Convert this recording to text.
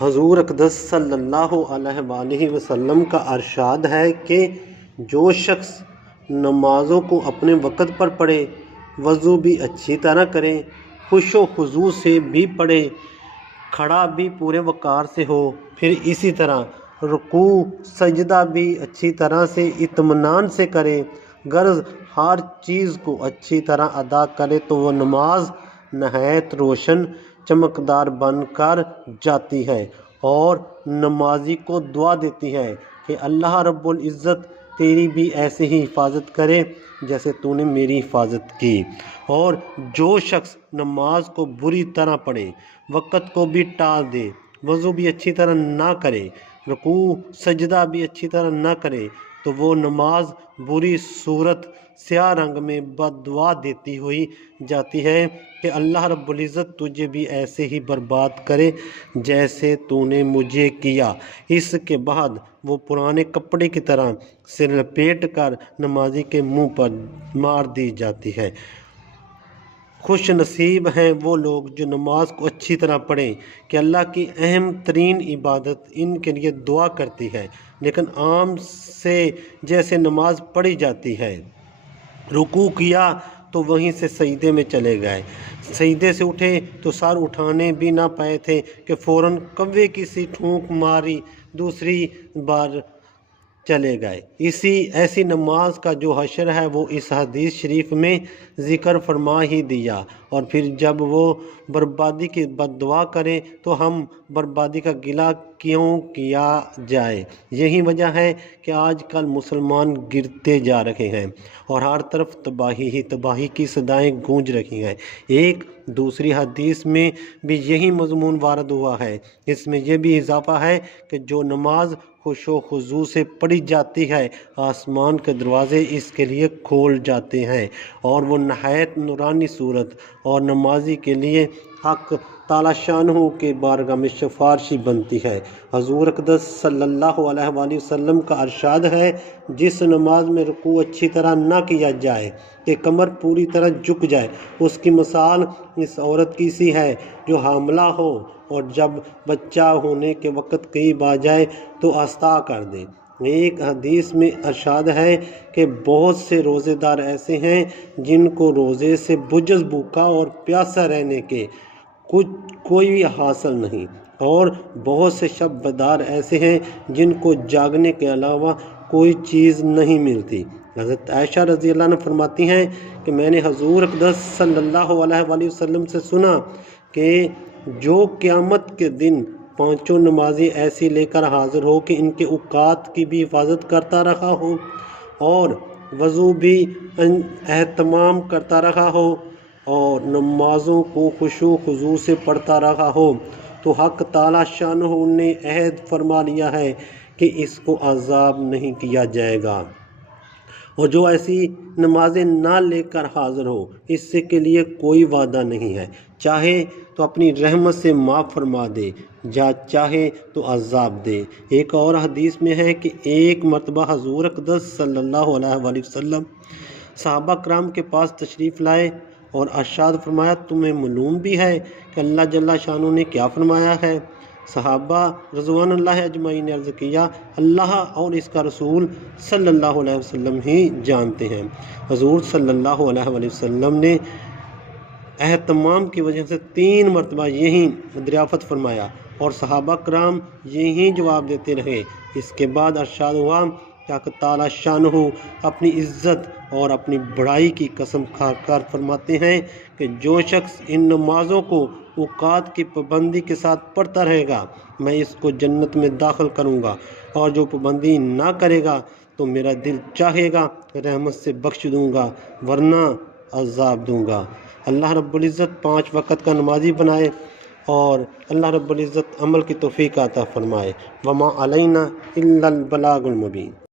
حضور اقدس صلی اللہ علیہ وآلہ وسلم کا ارشاد ہے کہ جو شخص نمازوں کو اپنے وقت پر پڑھے، وضو بھی اچھی طرح کرے، خوش و خضوع سے بھی پڑھے، کھڑا بھی پورے وقار سے ہو، پھر اسی طرح رکوع سجدہ بھی اچھی طرح سے اطمینان سے کرے، غرض ہر چیز کو اچھی طرح ادا کرے تو وہ نماز نہایت روشن چمکدار بن کر جاتی ہے اور نمازی کو دعا دیتی ہے کہ اللہ رب العزت تیری بھی ایسے ہی حفاظت کرے جیسے تو نے میری حفاظت کی۔ اور جو شخص نماز کو بری طرح پڑھے، وقت کو بھی ٹال دے، وضو بھی اچھی طرح نہ کرے، رکوع سجدہ بھی اچھی طرح نہ کرے، تو وہ نماز بری صورت سیاہ رنگ میں بد دعا دیتی ہوئی جاتی ہے کہ اللہ رب العزت تجھے بھی ایسے ہی برباد کرے جیسے تو نے مجھے کیا۔ اس کے بعد وہ پرانے کپڑے کی طرح سے لپیٹ کر نمازی کے منہ پر مار دی جاتی ہے۔ خوش نصیب ہیں وہ لوگ جو نماز کو اچھی طرح پڑھیں کہ اللہ کی اہم ترین عبادت ان کے لیے دعا کرتی ہے، لیکن عام سے جیسے نماز پڑھی جاتی ہے، رکوع کیا تو وہیں سے سجدے میں چلے گئے، سجدے سے اٹھے تو سر اٹھانے بھی نہ پائے تھے کہ فوراً کوے کی سی ٹھونک ماری دوسری بار چلے گئے۔ ایسی نماز کا جو حشر ہے وہ اس حدیث شریف میں ذکر فرما ہی دیا۔ اور پھر جب وہ بربادی کی بد دعا کریں تو ہم بربادی کا گلہ کیوں کیا جائے؟ یہی وجہ ہے کہ آج کل مسلمان گرتے جا رہے ہیں اور ہر طرف تباہی ہی تباہی کی صدائیں گونج رہی ہیں۔ ایک دوسری حدیث میں بھی یہی مضمون وارد ہوا ہے۔ اس میں یہ بھی اضافہ ہے کہ جو نماز خوش و خضوع سے پڑھی جاتی ہے، آسمان کے دروازے اس کے لیے کھول جاتے ہیں اور وہ نہایت نورانی صورت اور نمازی کے لیے حق تعالی شانہ کے بارگاہ میں سفارشی بنتی ہے۔ حضور اقدس صلی اللہ علیہ وآلہ وسلم کا ارشاد ہے، جس نماز میں رکوع اچھی طرح نہ کیا جائے کہ کمر پوری طرح جھک جائے، اس کی مثال اس عورت کی سی ہے جو حاملہ ہو اور جب بچہ ہونے کے وقت قریب آ جائے تو استاء کر دے۔ ایک حدیث میں ارشاد ہے کہ بہت سے روزے دار ایسے ہیں جن کو روزے سے بجز بھوکا اور پیاسا رہنے کے کوئی حاصل نہیں، اور بہت سے شب بیدار ایسے ہیں جن کو جاگنے کے علاوہ کوئی چیز نہیں ملتی۔ حضرت عائشہ رضی اللہ عنہ فرماتی ہیں کہ میں نے حضور اقدس صلی اللہ علیہ وآلہ وسلم سے سنا کہ جو قیامت کے دن پانچوں نمازی ایسی لے کر حاضر ہو کہ ان کے اوقات کی بھی حفاظت کرتا رہا ہو اور وضو بھی اہتمام کرتا رہا ہو اور نمازوں کو خشوع و خضوع سے پڑھتا رہا ہو، تو حق تعالی شانہ نے عہد فرما لیا ہے کہ اس کو عذاب نہیں کیا جائے گا۔ اور جو ایسی نمازیں نہ لے کر حاضر ہو، اس سے کے لیے کوئی وعدہ نہیں ہے، چاہے تو اپنی رحمت سے معاف فرما دے یا چاہے تو عذاب دے۔ ایک اور حدیث میں ہے کہ ایک مرتبہ حضور اقدس صلی اللہ علیہ وآلہ وسلم صحابہ کرام کے پاس تشریف لائے اور ارشاد فرمایا، تمہیں معلوم بھی ہے کہ اللہ جل شانہ نے کیا فرمایا ہے؟ صحابہ رضوان اللہ اجمعین نے عرض کیا، اللہ اور اس کا رسول صلی اللہ علیہ وسلم ہی جانتے ہیں۔ حضور صلی اللہ علیہ وآلہ وسلم نے اہتمام کی وجہ سے 3 مرتبہ یہی دریافت فرمایا اور صحابہ کرام یہی جواب دیتے رہے۔ اس کے بعد ارشاد ہوا کہ حق تعالی شانہ اپنی عزت اور اپنی بڑائی کی قسم کھا کر فرماتے ہیں کہ جو شخص ان نمازوں کو اوقات کی پابندی کے ساتھ پڑھتا رہے گا، میں اس کو جنت میں داخل کروں گا، اور جو پابندی نہ کرے گا تو میرا دل چاہے گا رحمت سے بخش دوں گا ورنہ عذاب دوں گا۔ اللہ رب العزت 5 وقت کا نمازی بنائے اور اللہ رب العزت عمل کی توفیق عطا فرمائے۔ وما علینا الا البلاغ المبین۔